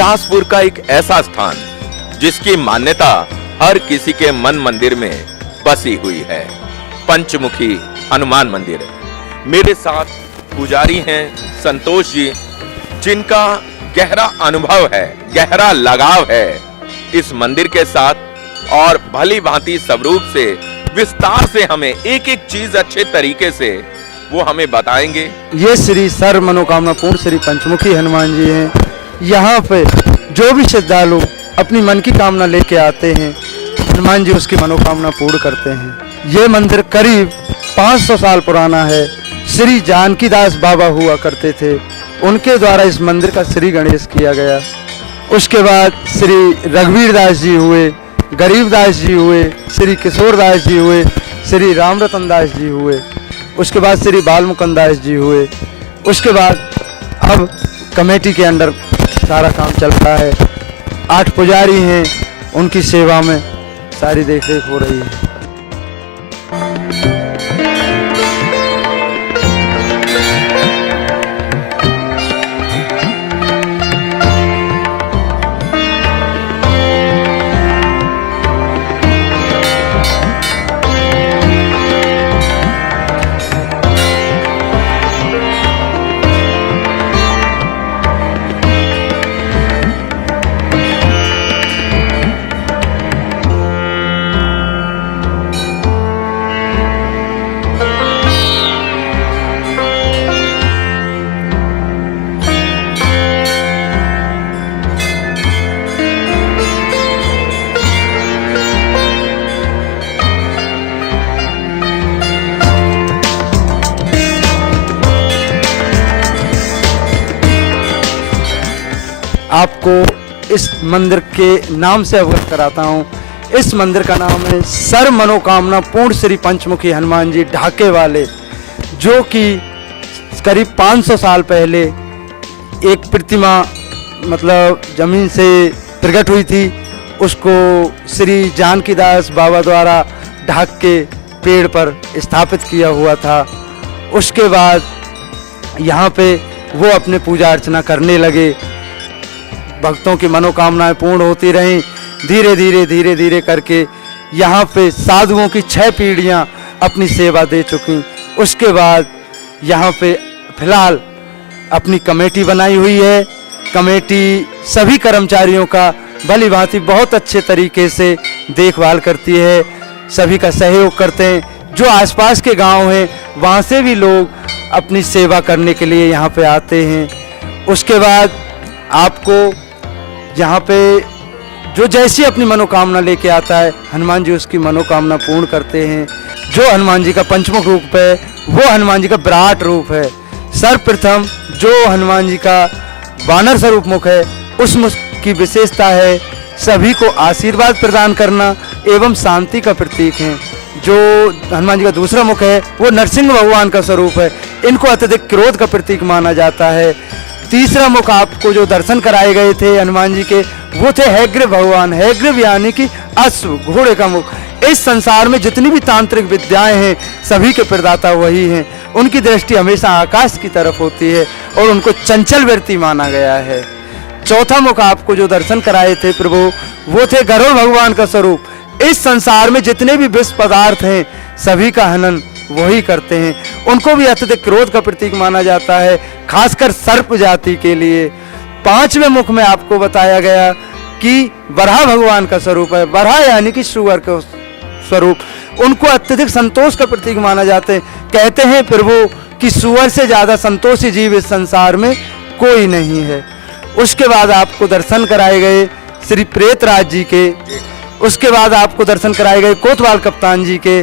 बिलासपुर का एक ऐसा स्थान जिसकी मान्यता हर किसी के मन मंदिर में बसी हुई है, पंचमुखी हनुमान मंदिर। मेरे साथ पुजारी हैं संतोष जी, जिनका गहरा अनुभव है, गहरा लगाव है इस मंदिर के साथ और भली भांति स्वरूप से विस्तार से हमें एक एक चीज अच्छे तरीके से वो हमें बताएंगे। ये श्री सर्व मनोकामना पूर्ण श्री पंचमुखी हनुमान जी हैं। यहाँ पे जो भी श्रद्धालु अपनी मन की कामना लेके आते हैं, हनुमान जी उसकी मनोकामना पूर्ण करते हैं। ये मंदिर करीब 500 साल पुराना है। श्री जानकीदास बाबा हुआ करते थे, उनके द्वारा इस मंदिर का श्री गणेश किया गया। उसके बाद श्री रघुवीर दास जी हुए, गरीबदास जी हुए, श्री किशोरदास जी हुए, श्री रामरतन दास जी हुए, उसके बाद श्री बालमुकुंद दास जी हुए। उसके बाद अब कमेटी के अंडर सारा काम चल रहा है। 8 पुजारी हैं, उनकी सेवा में सारी देखरेख हो रही है। आपको इस मंदिर के नाम से अवगत कराता हूँ। इस मंदिर का नाम है सर्व मनोकामना पूर्ण श्री पंचमुखी हनुमान जी ढाके वाले, जो कि करीब 500 साल पहले एक प्रतिमा मतलब जमीन से प्रकट हुई थी। उसको श्री जानकीदास बाबा द्वारा ढाक के पेड़ पर स्थापित किया हुआ था। उसके बाद यहाँ पे वो अपने पूजा अर्चना करने लगे। भक्तों की मनोकामनाएं पूर्ण होती रहीं। धीरे धीरे करके यहाँ पे साधुओं की 6 पीढ़ियाँ अपनी सेवा दे चुकी। उसके बाद यहाँ पे फिलहाल अपनी कमेटी बनाई हुई है। कमेटी सभी कर्मचारियों का भली भांति बहुत अच्छे तरीके से देखभाल करती है, सभी का सहयोग करते हैं। जो आसपास के गांव हैं वहाँ से भी लोग अपनी सेवा करने के लिए यहाँ पे आते हैं। उसके बाद आपको यहाँ पे जो जैसी अपनी मनोकामना लेके आता है, हनुमान जी उसकी मनोकामना पूर्ण करते हैं। जो हनुमान जी का पंचमुख रूप है वो हनुमान जी का विराट रूप है। सर्वप्रथम जो हनुमान जी का वानर स्वरूप मुख है, उस मुख की विशेषता है सभी को आशीर्वाद प्रदान करना एवं शांति का प्रतीक है। जो हनुमान जी का दूसरा मुख है वो नरसिंह भगवान का स्वरूप है, इनको अत्यधिक क्रोध का प्रतीक माना जाता है। तीसरा मुख आपको जो दर्शन कराए गए थे हनुमान जी के, वो थे हैग्रीव भगवान। हैग्रीव यानी कि अश्व, घोड़े का मुख। इस संसार में जितनी भी तांत्रिक विद्याएं हैं सभी के प्रदाता वही हैं। उनकी दृष्टि हमेशा आकाश की तरफ होती है और उनको चंचल वृत्ति माना गया है। चौथा मुख आपको जो दर्शन कराए थे प्रभु, वो थे गरुड़ भगवान का स्वरूप। इस संसार में जितने भी विष पदार्थ हैं सभी का हनन वही करते हैं। उनको भी अत्यधिक क्रोध का प्रतीक माना जाता है, खासकर सर्प जाति के लिए। 5वें मुख में आपको बताया गया कि वराह भगवान का स्वरूप है। वराह यानी कि सुअर का स्वरूप। उनको अत्यधिक संतोष का प्रतीक माना जाता है। कहते हैं प्रभु कि सुअर से ज्यादा संतोषी जीव इस संसार में कोई नहीं है। उसके बाद आपको दर्शन कराए गए श्री प्रेतराज जी के। उसके बाद आपको दर्शन कराए गए कोतवाल कप्तान जी के।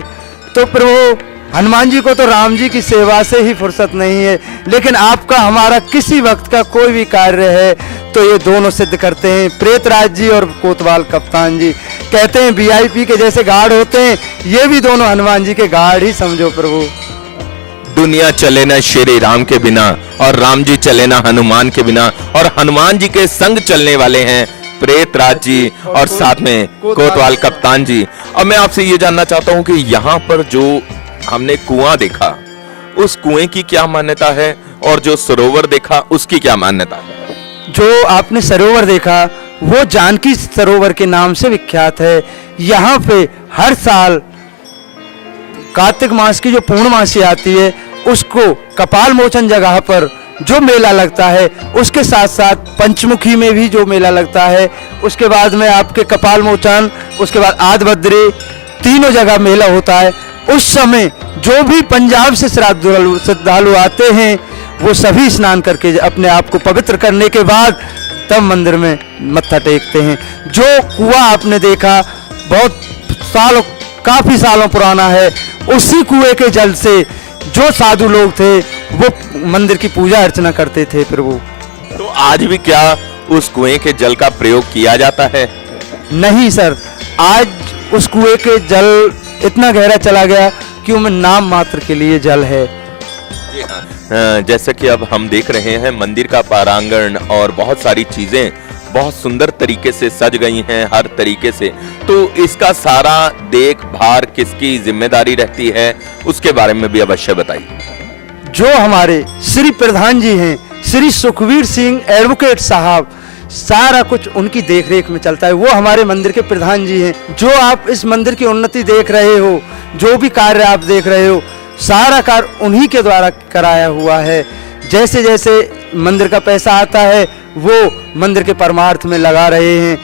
तो प्रभु हनुमान जी को तो राम जी की सेवा से ही फुर्सत नहीं है, लेकिन आपका हमारा किसी वक्त का कोई भी कार्य है तो ये दोनों सिद्ध करते हैं, प्रेतराज जी और कोतवाल कप्तान जी। कहते हैं वीआईपी के जैसे गार्ड होते हैं, ये भी दोनों हनुमान जी के गार्ड ही समझो प्रभु। दुनिया चले ना श्री राम के बिना और राम जी चले ना हनुमान के बिना, और हनुमान जी के संग चलने वाले हैं प्रेतराज जी और साथ में कोतवाल कप्तान जी। अब मैं आपसे ये जानना चाहता हूँ कि यहाँ पर जो हमने कुआं देखा, उस कुएं की क्या मान्यता है और जो सरोवर देखा उसकी क्या मान्यता है? जो आपने सरोवर देखा वो जानकी सरोवर के नाम से विख्यात है। यहाँ पे हर साल कार्तिक मास की जो पूर्णमासी आती है उसको कपाल मोचन जगह पर जो मेला लगता है, उसके साथ साथ पंचमुखी में भी जो मेला लगता है, उसके बाद में आपके कपाल मोचन, उसके बाद आदबद्री, तीनों जगह मेला होता है। उस समय जो भी पंजाब से श्रद्धालु आते हैं वो सभी स्नान करके अपने आप को पवित्र करने के बाद तब मंदिर में मत्था टेकते हैं। जो कुआं आपने देखा बहुत सालों, काफी सालों पुराना है, उसी कुएं के जल से जो साधु लोग थे वो मंदिर की पूजा अर्चना करते थे प्रभु। तो आज भी क्या उस कुएं के जल का प्रयोग किया जाता है? नहीं सर, आज उस कुएं के जल इतना गहरा चला गया कि उनमें नाम मात्र के लिए जल है। जी हाँ, जैसा कि अब हम देख रहे हैं मंदिर का प्रांगण और बहुत सारी चीजें बहुत सुंदर तरीके से सज गई हैं हर तरीके से, तो इसका सारा देखभाल किसकी जिम्मेदारी रहती है उसके बारे में भी अवश्य बताइए। जो हमारे श्री प्रधान जी हैं, श्री सुखवीर सिंह एडवोकेट साहब, सारा कुछ उनकी देखरेख में चलता है। वो हमारे मंदिर के प्रधान जी हैं। जो आप इस मंदिर की उन्नति देख रहे हो, जो भी कार्य आप देख रहे हो, सारा कार्य उन्हीं के द्वारा कराया हुआ है। जैसे जैसे मंदिर का पैसा आता है वो मंदिर के परमार्थ में लगा रहे हैं।